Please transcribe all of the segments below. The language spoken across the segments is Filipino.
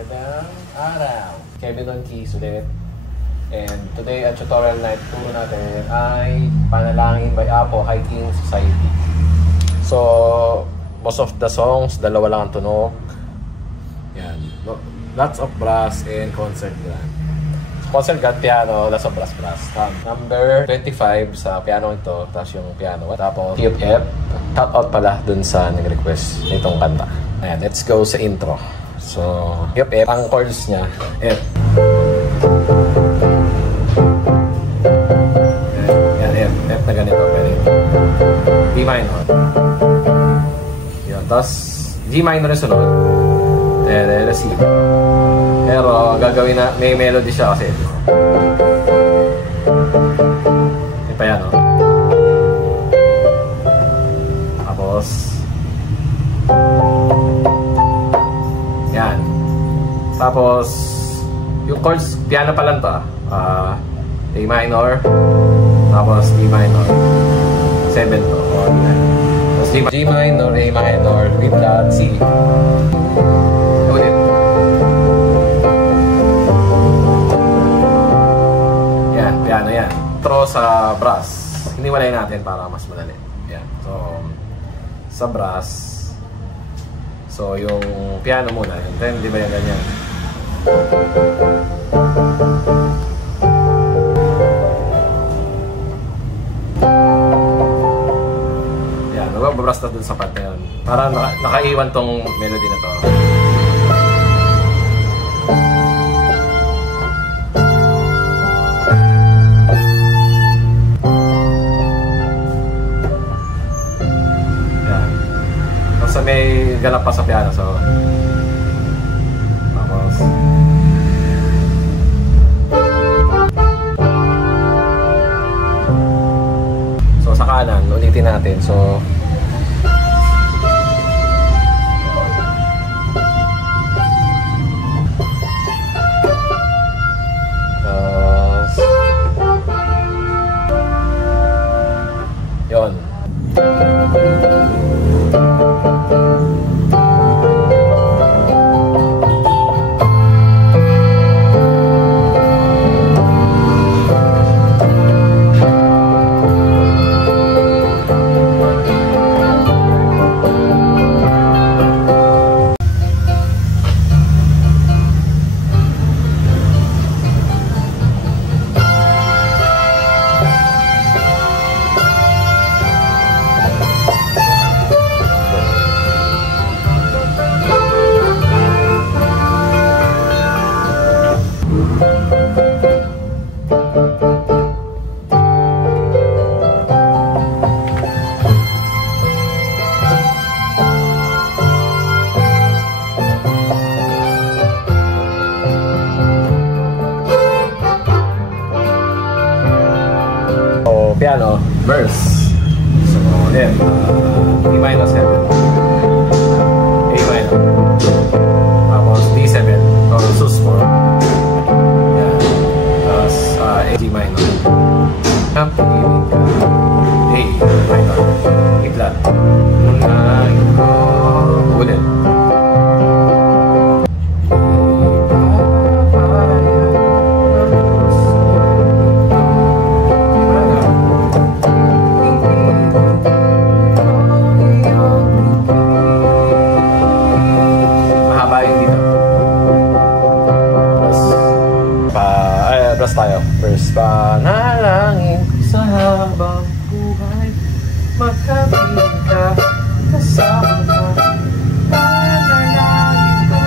Magandang araw! Kevin on Keys ulit. And today, ang tutorial na ituro natin ay Panalangin by Apo Hiking Society. So, most of the songs, dalawa lang ang tunog. Yan. Lots of brass and concert grand. Concert grand piano, lots of brass. Number 25 sa piano ito, tapos yung piano. Tapos key of F. Top out pala dun sa nag-request nitong kanta. Ayan, let's go sa intro. So, key of F, ang chords niya, F. Yan, F na ganito, pwede. D minor. Yan, tapos G minor yung sunod. C. Pero gagawin na, may melody siya kasi. Yung piano. Tapos yan. Tapos yung chords, piano pa lang to. A minor. Tapos D minor. 7 to. Tapos G minor, A minor, B flat, C. Ulit. Yan, piano yan. Intro sa brass. Hiniwalay natin para mas madali. Yan. So, sa brass. So, yung piano muna. Then, di ba yung ganyan? Yan, magbabras na dun sa part na yun. Para nakaiwan tong melody na to. May ganap pa sa piano, so tapos sa kanan ulitin natin, so yun. Piano, verse. So, then, D minor 7. A minor. Tapos D7. Or sus4. Yan. Tapos, G minor. A minor. E flat. Ulit. Tayo. First, panalangin sa habang buhay, magkapiling ka, kasama ka, panalangin ko.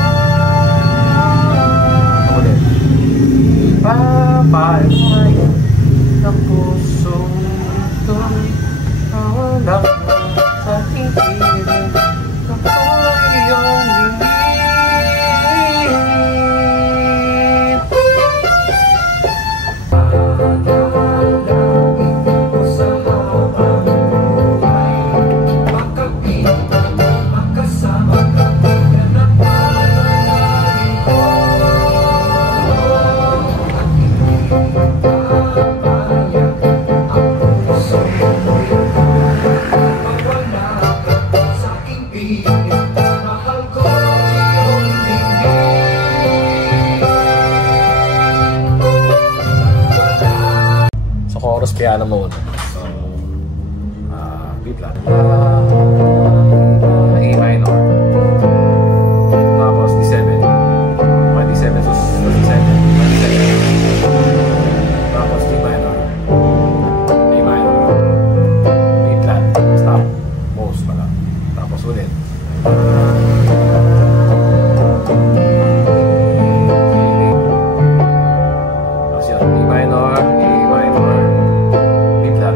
Ulit. Papalmayan ng puso ito'y kawalak mo sa ating piling, ako'y iyong lingin. piano mode. So, B flat. A minor. Tapos D7. May D7 sus D7. May D7. Tapos D minor. A minor. B flat. Stop. Most pala. Tapos ulit. Tapos yun. E minor. A minor. B flat.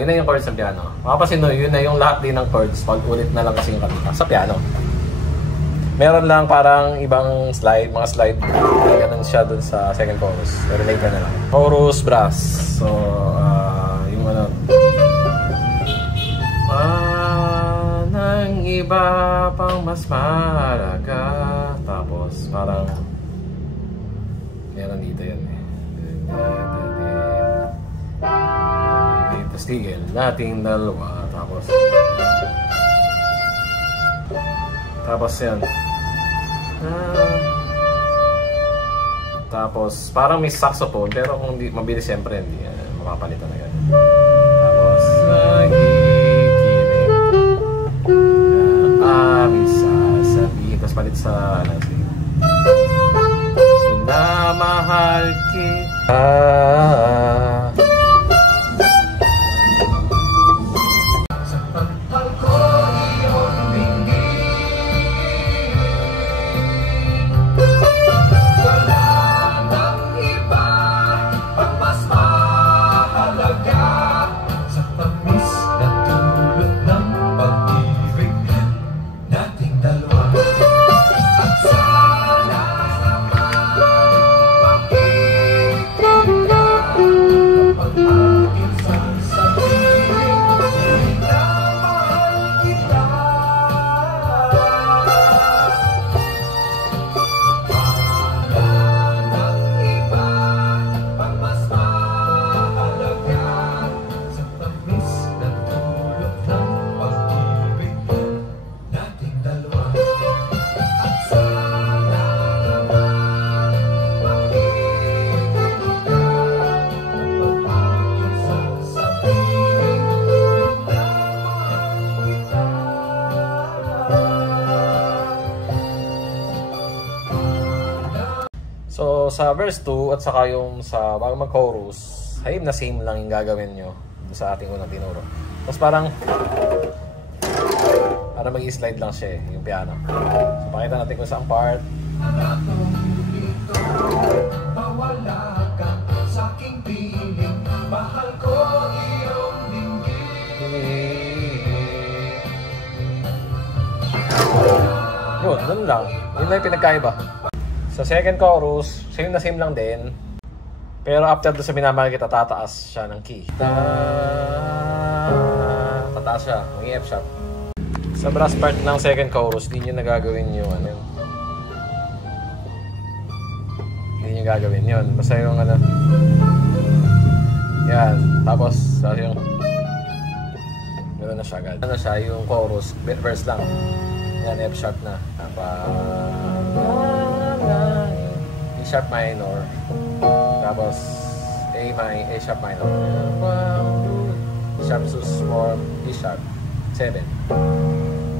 Yun na yung chords sa piano. Makapasin no, yun na yung lahat din ng chords. Pag ulit na lang kasi yung kanta sa piano. Meron lang parang ibang slide, mga slide. Ganun siya dun sa second chorus. Pero later na lang. Chorus, brass. So, yung ano. Nang iba pang mas mahalaga. Tapos, parang meron dito yan eh. Tigil nating dalawa. Tapos yan. Tapos parang may saxophone pero kung di, mabilis siyempre hindi mapapalitan na yan. Tapos nagiginig aming sasabihin. Tapos palit sa ano, sinamahal kita. So, sa verse 2 at saka yung sa bago mag-chorus, same na same lang yung gagawin nyo sa ating unang tinuro. Tapos parang para mag-i-slide lang siya yung piano. So, pakita natin kung saan part. Yun, dun lang. Yun lang yung pinagkaiba. Sa second chorus, same na same lang din. Pero after doon sa minamahal kita, tataas siya ng key. Tataas siya, maging F sharp. Sa brass part ng second chorus, di nyo nagagawin yung ano. Di nyo gagawin yun. Basta yung ano. Yan. Tapos, yung gano'n na siya agad. Ano siya, yung chorus, verse lang. Yan, F sharp na. E sharp minor. Tapos A sharp minor. E sharp sus 4, E sharp 7.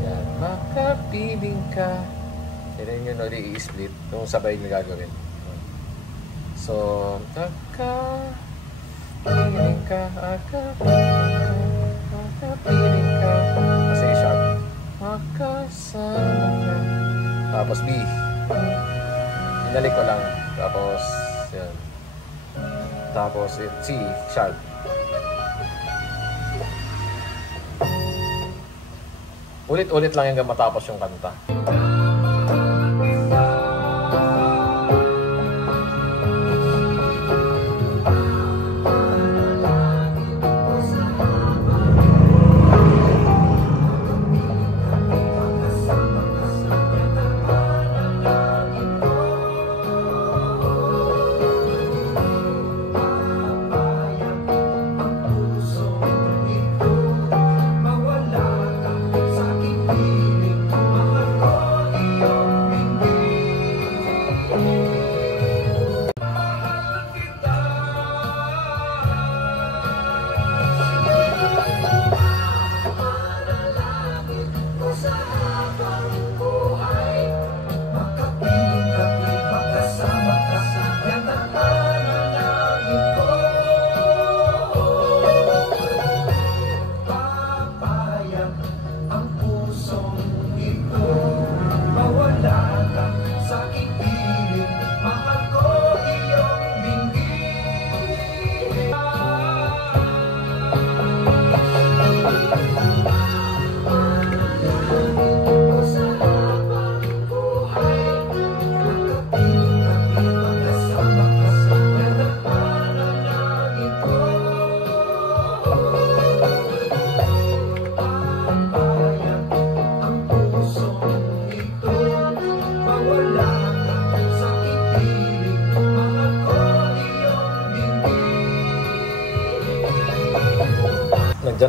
Yan. Makapiling ka. Yan yun ulit i-split. Kung sabay nyo gagawin. So, makapiling ka. Makapiling ka. Kasi E sharp. Makasama ka. Tapos B. Inalik ko lang. Tapos, yan. Tapos, C, sharp. Ulit-ulit lang hanggang matapos yung kanta.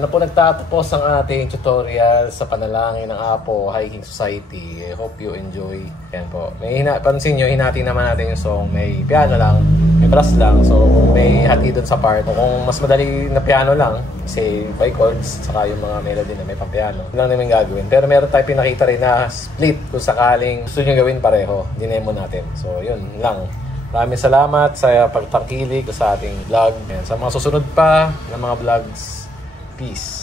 dyan na po nagtatapos ang ating tutorial sa panalangin ng Apo Hiking Society. I hope you enjoy. Yan po. Pansin nyo, hinati naman natin yung song. May piano lang, may brass lang. So, may hati dun sa part. Kung mas madali na piano lang, say 5 chords, saka yung mga melody na may pang-piano, yun lang namin gagawin. Pero meron tayo pinakita rin na split kung sakaling gusto nyo gawin pareho. Dinemo natin. So, yun lang. Maraming salamat sa pagtangkilik sa ating vlog. Sa mga susunod pa na mga vlogs, peace.